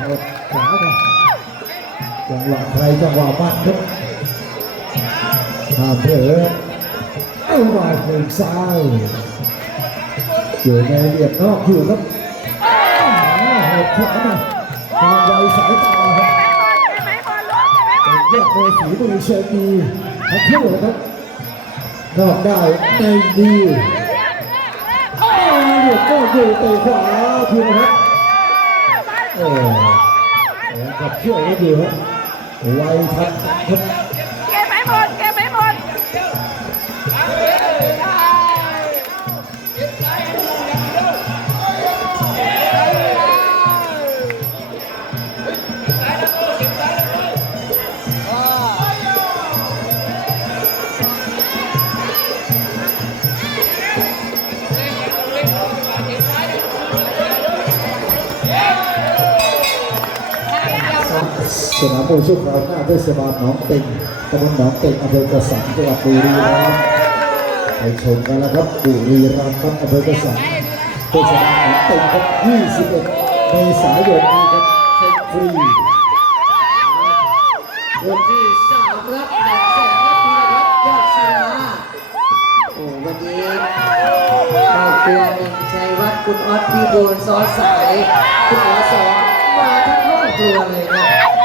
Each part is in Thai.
หมดขวาไปจังหวะใครจังหวะมันครับห้ามเผลอเอามาเพียงซ้ายอยู่ในเหลี่ยมนอกอยู่ครับหดขวามาความไวสายตาครับเยอดมวยฝีมือเชิงดีทั้งคู่นะครับนอกได้ในดีอ้าวเหลี่ยมนอยู่เตะขวาเพียงครับ โอ้แล้วกับเชื่อได้ดีครับไวทันครับเก็บไปหมดเก็บไม่หมด สนามมวยชั่วคราวหน้าเทศบาลหนองเต็งตำบลหนองเต็งอำเภอกระสังจังหวัดบุรีรัมย์ไปชมกันแล้วครับบุรีรัมย์ครับอำเภอกระสังเทศบาลหนองเต็งครับ21เมษายนนี้ครับเช็คฟรีวันที่สามรับหนึ่งแสนนาทีนะครับยอดศิลาโอ้วันนี้ครอบครัวหนึ่งชัยวัฒน์คุณออสพี่บูลซอสสายคุณหมอสองมาทั้งครอบครัวเลยนะ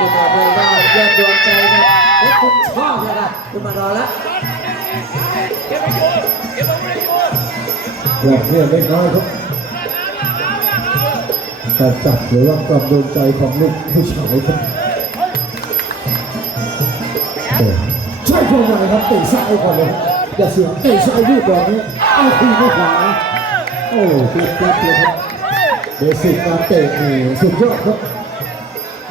คุณบอกเลยว่ายอดดวงใจนะและคุณชอบนะครับคุณมารอแล้วหลอกเพื่อนเล็กน้อยครับการจับหรือว่าความดวงใจของลูกผู้ชายครับใช่ตรงไหนครับเตะซ้ายก่อนเลยอย่าเสียเตะซ้ายลูกแบบนี้เอาทีด้วยขวาโอ้ติดติดเลยครับเบสิกการเตะนี่สุดยอดครับ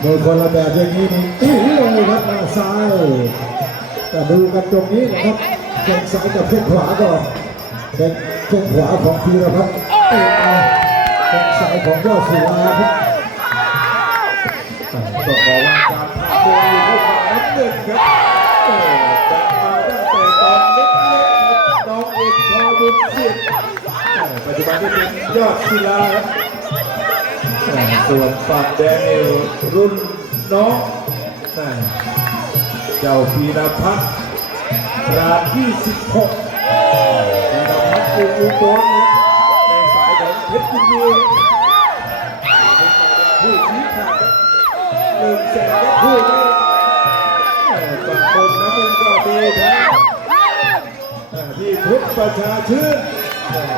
โดยคนละแบบอย่างนี้นี่ตีเลยครับหน้าซ้าย แต่ดูกันตรงนี้นะครับแข้งซ้ายกับแข้งขวาก่อนแข้งแข้งขวาของพีรพัฒน์เตะมาแข้งซ้ายของยอดศิลาครับต้องบอกว่าการพาตัวอยู่ที่ฝั่งน้ำเงินครับโอ้ดังมาตั้งแต่ตอนเล็กๆครับน้องเอกทอบุญเสียดปัจจุบันนี้เป็นยอดศิลาครับ ส่วนฝั่งแดงนี่รุ่นน้องเจ้าพีรพัฒน์ราด26พีรพัฒน์อุอุบลในสายของเพชรบุรีผู้ชี้ขาดหนึ่งแสนก็พูดได้สังคมนะมันก็มีทั้ที่พุทธประชาชื่น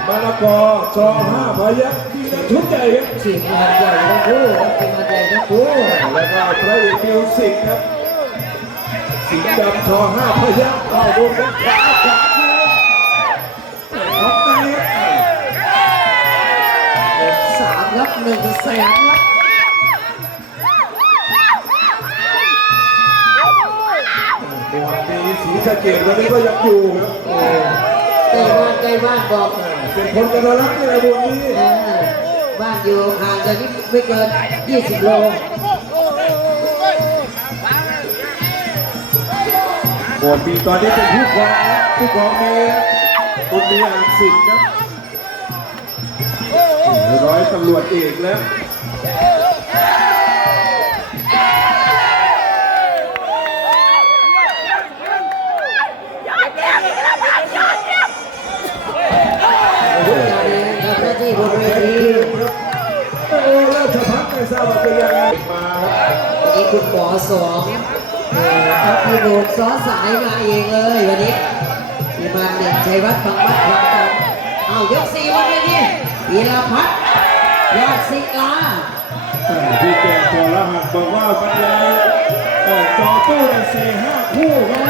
มะละกอชอห้าพยักที่ชุดใหญ่ครับสี่งานใหญ่ทั้งคู่ครับเป็นงานใหญ่ทั้งคู่แล้วก็พระเอกมิวสิกครับสิงห์ดำชอห้าพยักเอาบนขวาขวาคือออกในครับสามรับหนึ่งแสนครับบวกมีสีสะเกดวันนี้ก็ยังอยู่ครับโอ้ใกล้บ้านใกล้บ้านบอก เป็นคนกันรักในระบบนี้เออบ้านอยู่ห่างจากนี้ไม่เกิน 20 โลหมวดปีตอนนี้เป็นผู้กองนะผู้กองมีคุณมีอ่านสิทธิ์ครับร้อยตำรวจเอกแล้ว ไม่ทราบว่าเป็นยังไงมาครับวันนี้คุณหมอสองเอ่อเอาพี่โดดซ้อนสายมาเองเลยวันนี้ทีมงานหนึ่งชัยวัฒน์บางวัดบางตันเอายกสี่วันนี้พีรพัฒน์ยอดศิลาพี่แกตัวรหัสบอกว่าบรรยายเอ่อจอตู้เนี่ยสี่ห้าคู่ครับ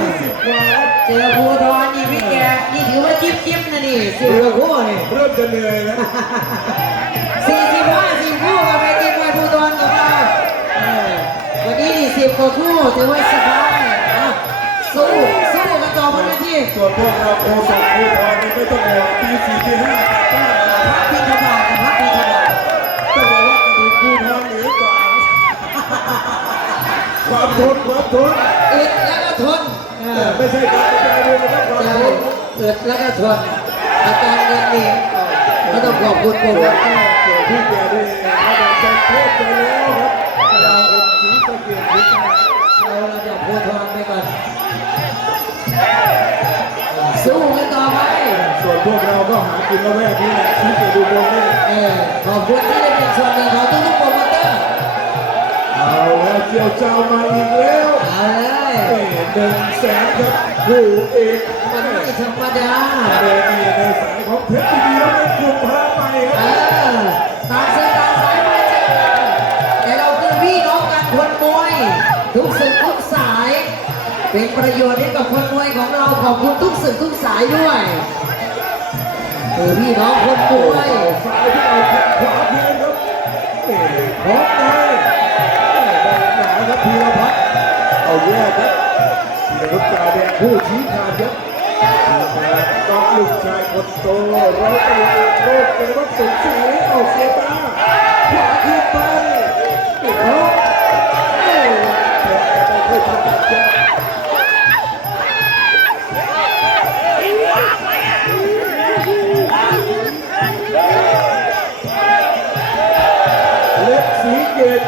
ยี่สิบกว่าครับเจอภูทรนี่พี่แกนี่ถือว่าจิ๊บจิ๊บนะนี่สิบกว่าคู่นี่เริ่มจะเหนื่อยแล้วสี่สิบห้า สิบกว่าคู่ถือว่าสบายอะสู้สู้กันต่อบนเวทีส่วนพวกเราโคศกผู้พรนี่ไม่ต้องห่วงตีสี่ตีห้ากลับบ้านนะครับพักพิธบาตกับพักพิธบาตต้องบอกว่ากระดูกผู้พรเหนือกว่าความทนความทนอึดแล้วก็ทนเออไม่ใช่การกระจายเรื่องนะครับความใช่ทนอึดแล้วก็ทนอาจารย์เงินนี่ก็ต้องขอบคุณโปรโมเตอร์พี่แกด้วยเขาจะใจเทศไปแล้วครับ เราเอ็นสีสะเกียรติเราระดับโพธิ์ทองไปก่อนสู้กันต่อไปส่วนพวกเราก็หากินละแวกนี้แหละชีวิตดูบนนี่เออขอบคุณที่ได้เป็นส่วนหนึ่งของทุกๆโปรโมเตอร์เอาแล้วเจียวเจ้ามาอีกแล้วเอาเลยเอ้หนึ่งแสนครับผู้เอกมันไม่ธรรมดาเดมีในสายของเพชรดีแล้วไม่คุมพระไปคเอรับอต่างเส้น เป็นประโยชน์ให้กับคนมวยของเราขอบคุณทุกสึกทุกสายด้วยคือพี่น้องคนมวยเอายที่เอาขวาเพียงครับเอ้พร้อมเอ้แดงหนาครับพีรพัฒน์เอาแยกครับพีรพัฒน์กาแดงผู้ชี้ขาดครับต้องลูกชายคนโตร้อยตำรวจเอกเป็นวัดสุขศรีเอาเสียตาขวาขึ้นไปปิดท้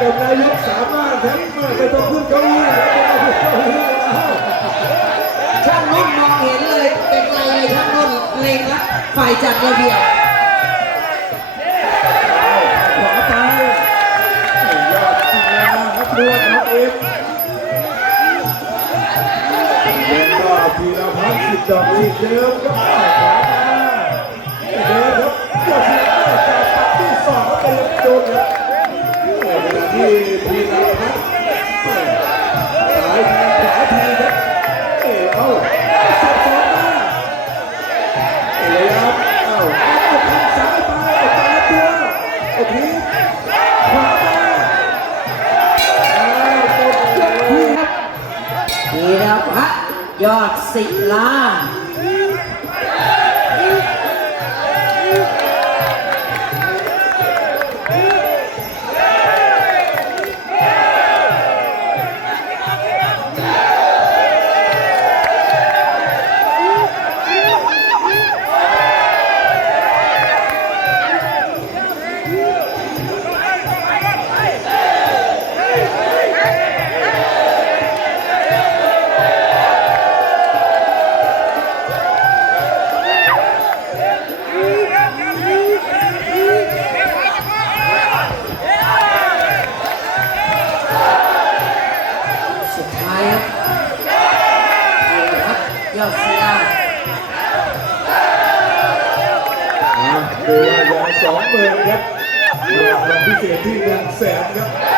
เกตกับนายกสามารถครับไม่ต้องขึ้นเก้าอี้แล้วไม่ต้องขึ้นเก้าอี้แล้วช่างนุ่นมองเห็นเลยเป็นไกลเลยช่างนุ่นเล็งละฝ่ายจัดระเบียบขวาไปยอดศิลาครับดวงครับเอ็มเดินก็พีรพัฒน์สิบดอกอีกเดิมครับขวามาเดินครับยอดศิลาจากปัดที่สองครับไปยังโดนค ที่พีรพัฒน์ซ้ายขวาทีครับเอ้เอาสับสองมาเลยครับเอ้าเอาทางซ้ายไปเอาตาตัวเอาทีขวามาอ้าวตบยกทีครับพีรพัฒน์ยอดศิลา อย่างสองหมื่นครับรางวัลพิเศษที่หนึ่งแสนครับ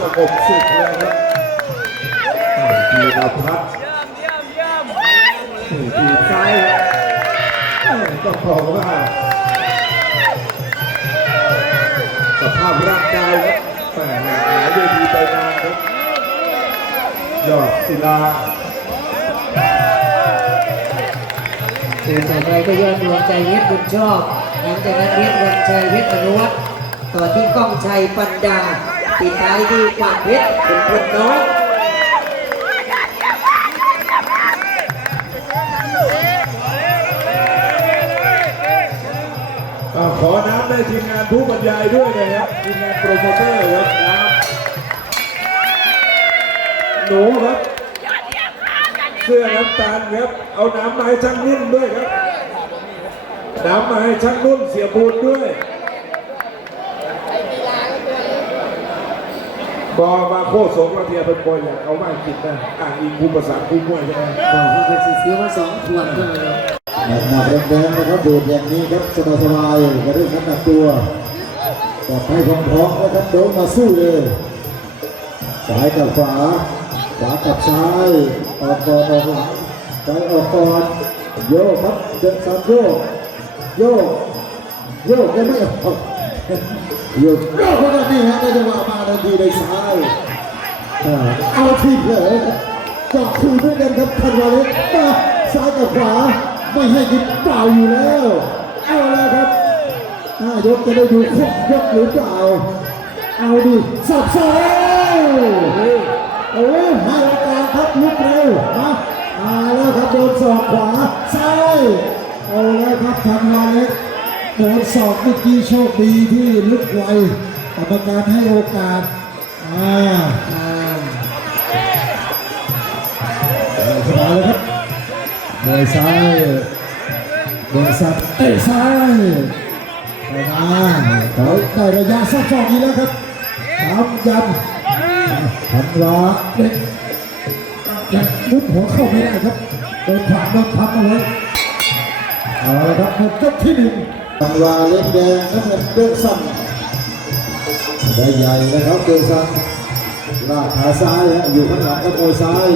สงบศึกแล้วครับพีรพัฒน์ทีบซ้ายครับเอ้ยต้องบอกว่าสภาพร่างกายครับแหมหายเวทีไปนานครับยอดศิลาเจอแต่ใดก็ยอดดวงใจเพชรบุญชอบหลังจากนั้นเพชรวันชัยเพชรอนุวัฒน์ต่อที่ก้องชัยปันดา ปิดท้ายที่ปาเพชรขุนพลน้อยขอน้ำได้ทีมงานผู้บรรยายด้วยนะครับทีมงานโปรโมเตอร์ครับน้ำหนูครับเสื้อน้ำตาลครับ เอาน้ำมาให้ช่างนุ่นด้วยครับ น้ำมาให้ช่างนุ่นเสียบูนด้วย อบอมาโคตรสงระเทียเป็นบอยอยากเอาไม้กินนะอ่างอิงภูภาษาคูมวยใช่ไหมบอกว่าจะซื้อมาสองขวดเท่านั้นหนักแรงๆนะครับดูดอย่างนี้ครับสบายๆกระเรื่องน้ำหนักตัวปลอดภัยพร้อมๆนะครับโดนมาสู้เลยซ้ายกับขวาขวากับซ้ายออกก่อนออกหลังซ้ายออกก่อนโยกครับเดินสามโยกโยกโยกยังไม่ออก ยกโยกเข้ามานี่ฮะได้จังหวะมาทันทีในซ้ายเอาทีเผลอครับเจาะคืนด้วยกันครับทันวาเลสมาซ้ายกับขวาไม่ให้กินเปล่าอยู่แล้วเอาแล้วครับห้ายกจะได้ดูครบยกหรือเปล่า เอาดิสับสายโอ้ยให้โอกาสครับลุกเร็วมามาแล้วครับโดนศอกขวาซ้ายเอาแล้วครับทำงานเล็ก โดนศอกเมื่อกี้โชคดีที่ลุกไวกรรมการให้โอกาสอ่าอ่าเอาสบาเลยครับเดินซ้ายเดินซ้ายเตะซ้ายไปมาเขาได้ระยะสักสองอีกแล้วครับสามยันทันวาเด็กยังมุดหัวเข้าไม่ได้ครับโดนขวางโดนพับเอาไว้เอาละครับหมดยกที่หนึ่ง ทันวาเล็กแดงน้ำเงินเดินซ้ำได้ใหญ่นะครับเดินซ้ำลากขาซ้ายฮะอยู่ข้างหลังครับโอยซ้าย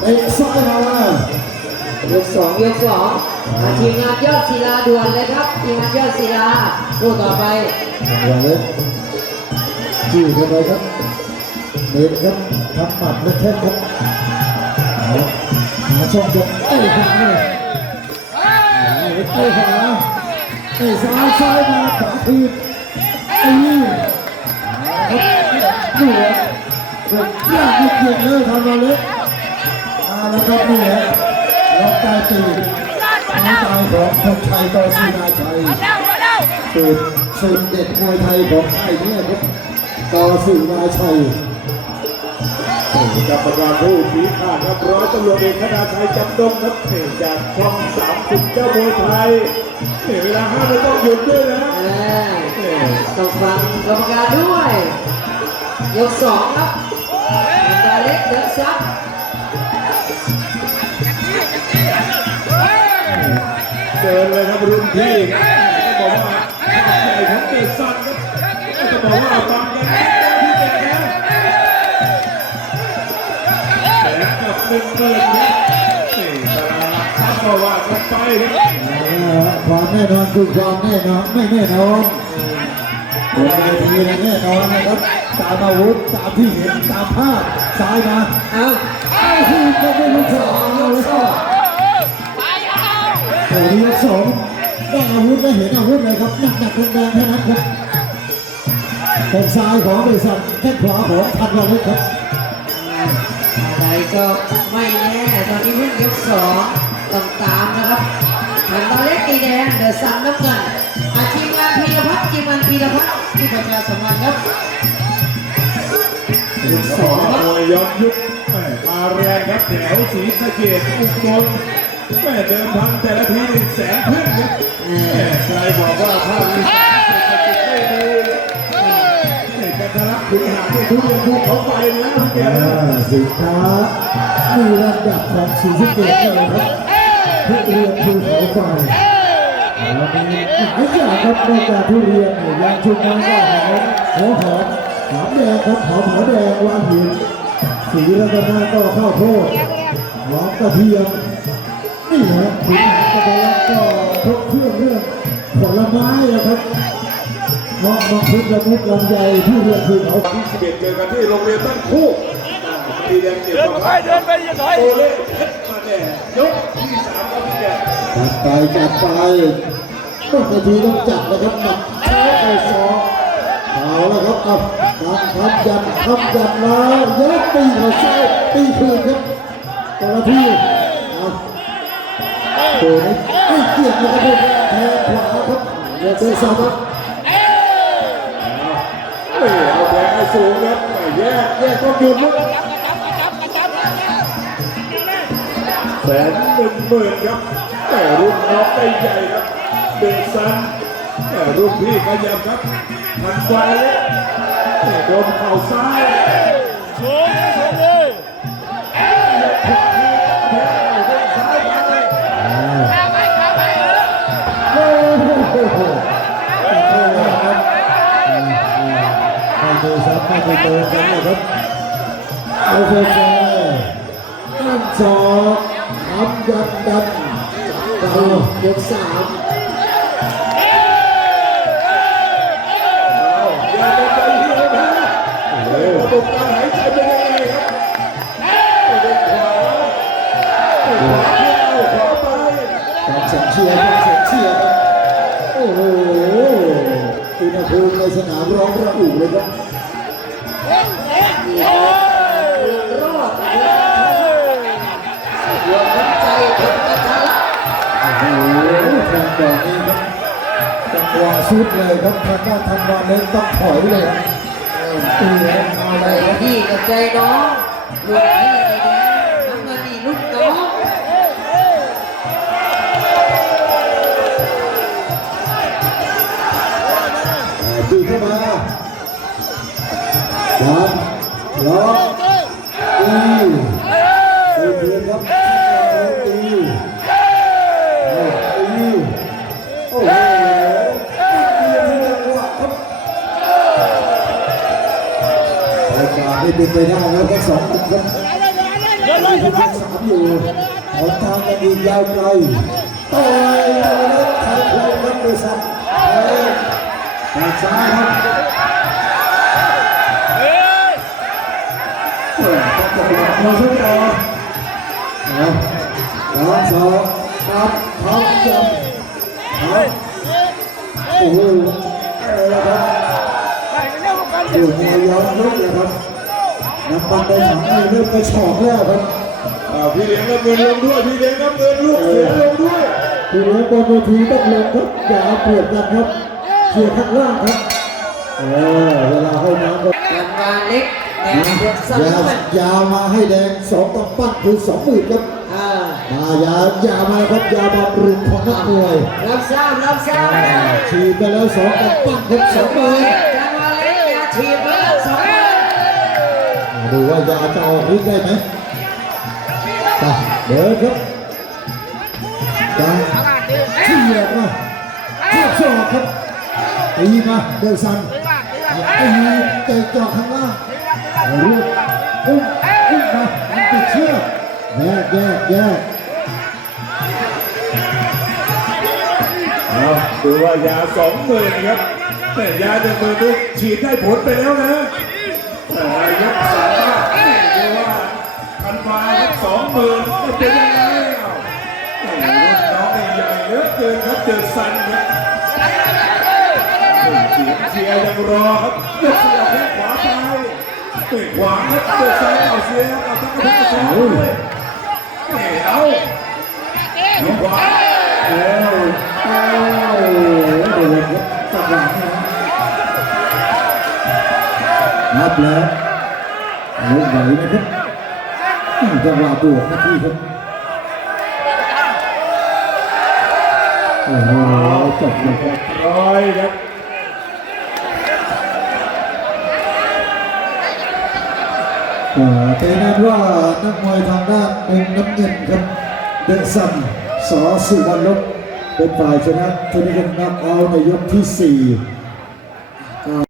เตะซ้ายมายกสองยกสองมาทีมงานยอดศิลาด่วนเลยครับทีมงานยอดศิลาคู่ต่อไปวาเล็กจี้เข้าไปครับเน็ตครับทำหมัดและแข้งครับเอาหาช่องยกเอ้ยขวาเลยเอ้ย ขวาเอ้ยซ้ายซ้ายมาขวาคืนเอ้ยครับดูอะยากเกียดเลยทำมาเล็กเอาละครับนี่ฮะล็อกใต้ตีน้ำตาของคนไทยต่อสีนาชัยสูตรสูตรเด็ดมวยไทยของไทยเนี่ยครับต่อสื่อมาชัยกรรมการผู้ชี้ขาดครับร้อยตำรวจเอกคณาชัยจำดงครับเนื่องจากช่องสามสิบเจ้ามวยไทย เนี่ยเวลาห้ามไม่ต้องหยุดด้วยนะเออต้องฟังกรรมการด้วย ยกสองครับมันดาเล็กเดินซับเดินเลยครับรุ่นพี่บอกว่าภาพใหญ่ของเดซันครับต้องบอกว่าฟังกันที่เด็ดนะแสนกับหนึ่งหมื่นครับนี่ตลาดทรัพย์ ก็ว่ากันไปครับความแน่นอนคือความแน่นอนไม่แน่นอนบนเวทีนะแน่นอนนะครับตามอาวุธตามที่เห็นตามภาพซ้ายมาเอาเอาคืนก็ไม่รู้จะเอาแล้วก็ไปเอาโอ้ยกสองได้อาวุธและเห็นอาวุธเลยครับหนักหนักแรงๆแค่นั้นครับแข้งซ้ายของบริษัทแข้งขวาของทันวารุครับอะไรก็ไม่แน่ตอนนี้เพิ่งยกสอง ต้องตามนะครับมันดาเล็กตีแดงเดอะซันน้ำเงินอาทีมงานพีรพัฒน์ทีมงานพีรพัฒน์ที่ประชาสัมพันธ์ครับยกสสอองงครับมวยย้อนยุคแม่มาแรงครับแถวสีสะเกดอุบลแม่เดิมพันแต่ละทีหนึ่งแสนขึ้นครับแม่ใครบอกว่าภาพนี้เศรษฐกิจไม่ดีแม่กันทะลักขุนหางที่ทุเรียนภูเขาไฟนะทุกแกอ่าสินค้ามีระดับของสีสะเกตเลยครับ ทุเรียนภูเขาไฟแล้วมีหลายอย่างครับนอกจากทุเรียนยยางชุมน้ำก็หอมหัวหอมหอมแดงครับหอมหัวแดงวางหินสีรัตนาก็ข้าวโพดหอมกระเทียมนี่ฮะถึงหางกระเทียมก็ครบเครื่องเรื่องผลไม้นะครับเงาะมังคุดละมุดลำไยทุเรียนภูเขาที่สิบเอ็ดเจอกันที่โรงเรียนตั้งคู่ทีแดงเกียรเดินไปเดินไปยังไงโอเล่ เพชรมาแน่ยกที่สามครับพี่แกจัดไปจัดไปต้นนาทีต้องจัดนะครับหนักเช้าไปสองเอาละครับเอาดันทับยันทับยันแล้วยกตีเขาซ้ายตีคืนครับแต่ละทีเอาโอ้ยไอ้เกียรตินะครับแทงขวาครับเดี๋ยวเจอสามครับเอ้ยเอาแดงให้สูงครับไม่แยกแยกก็หยุดลูก แสนหนึ่งหมื่นครับแต่รุ่นน้องได้ใหญ่ครับเดซันแต่รุ่นพี่ขยับครับทันไฟโดนเข่าซ้ายสูงสูงเลยแพ้โดนซ้ายไปขาไปขาไปโอ้โหไม่เคยซ้ำไม่เคยเติมกันเลยครับเอเฟเฟนั่นสองำยันดันเอายกสามอย่าไปใจเย็นนะระบบการหายใจเป็นยังไงครับเดินขวาขวาเข้าขวาไปการเสียงเชียร์การเสียงเชียร์โอ้โหอุณหภูมิในสนามร้อง โอ้โหแทงดอกนี้ครับจังหวะสุดเลยครับทางด้านธันวาเล็กต้องถอยเลยครับตีแล้วเอาใจเลยครับ พี่กับใจน้องลูกพี่ ไปได้แล้วครับสองคนครับเดินเลมียเดินที่เลยสามอยู่หนทางกันอียาวไกลต่อยต่อยแล้วไทยพลอยครับบริษัททางซ้ายครับเฮ้ยเปิดจังหวะมาสักต่อเอาสามสองครับทำจำครับโอ้โหเอาละครับไปเร็วกันดูแนวย้อนยุคเลยครับ น้ำมันในถังนี่เริ่มกระชอกแล้วครับอ่าพี่เลี้ยงรับเงินลงด้วยพี่เลี้ยงรับเงินลูกเสือลงด้วยทีนี้บนเวทีต้องลงครับอย่าเอาเปรียบกันครับเชียร์ข้างล่างครับเออเวลาให้น้ำก็กันมาเล็กแดงเดือดสันยามันยาวมาให้แดงสองกำปั้นคือสองหมื่นครับอ่ามายายามาครับยาบำรุงของนักมวยรับทราบรับทราบอ่าฉีดไปแล้วสองกำปั้นครับสองหมื่นกันมาเล็กยาฉีดแล้วสองหมื่น ดูว่ายาจะออกฤทธิ์ได้ไหมไปเดินครับการเฉียบมาเทียบศอกครับตีมาเดินสันตีเตะจาะข้างล่างรูปอุ้มอุ้มมาติดเชือกแยกแยกแยกดูว่ายาสองหมื่นครับแต่ยาหนึ่งหมื่นนี่ฉีดได้ผลไปแล้วนะ ครับสองหมื่นเป็นยังไงเอาโอ้โหรุ่นน้องใหญ่เหลือเกินครับเจอสันครับเสียเชียร์ยังรอครับยกเสียแข้ขวาไปเตะขวาครับเจอสันเอาเสียเอาทั้งกระทุกกระสอบเลยเอายกขวาเอ้าเอ้าเดี๋ยวครับจังหวะนี้นับแล้วลุกไหวนะครับ จังหวะบวกนะพี่ครับโอ้โหจบเลยครับร้อยครับเป็นนั้นว่านักมวยทางด้านมุมน้ำเงินครับเดอะซันสอสุวรรณลบเป็นฝ่ายชนะทนิกันนับเอาในยกที่4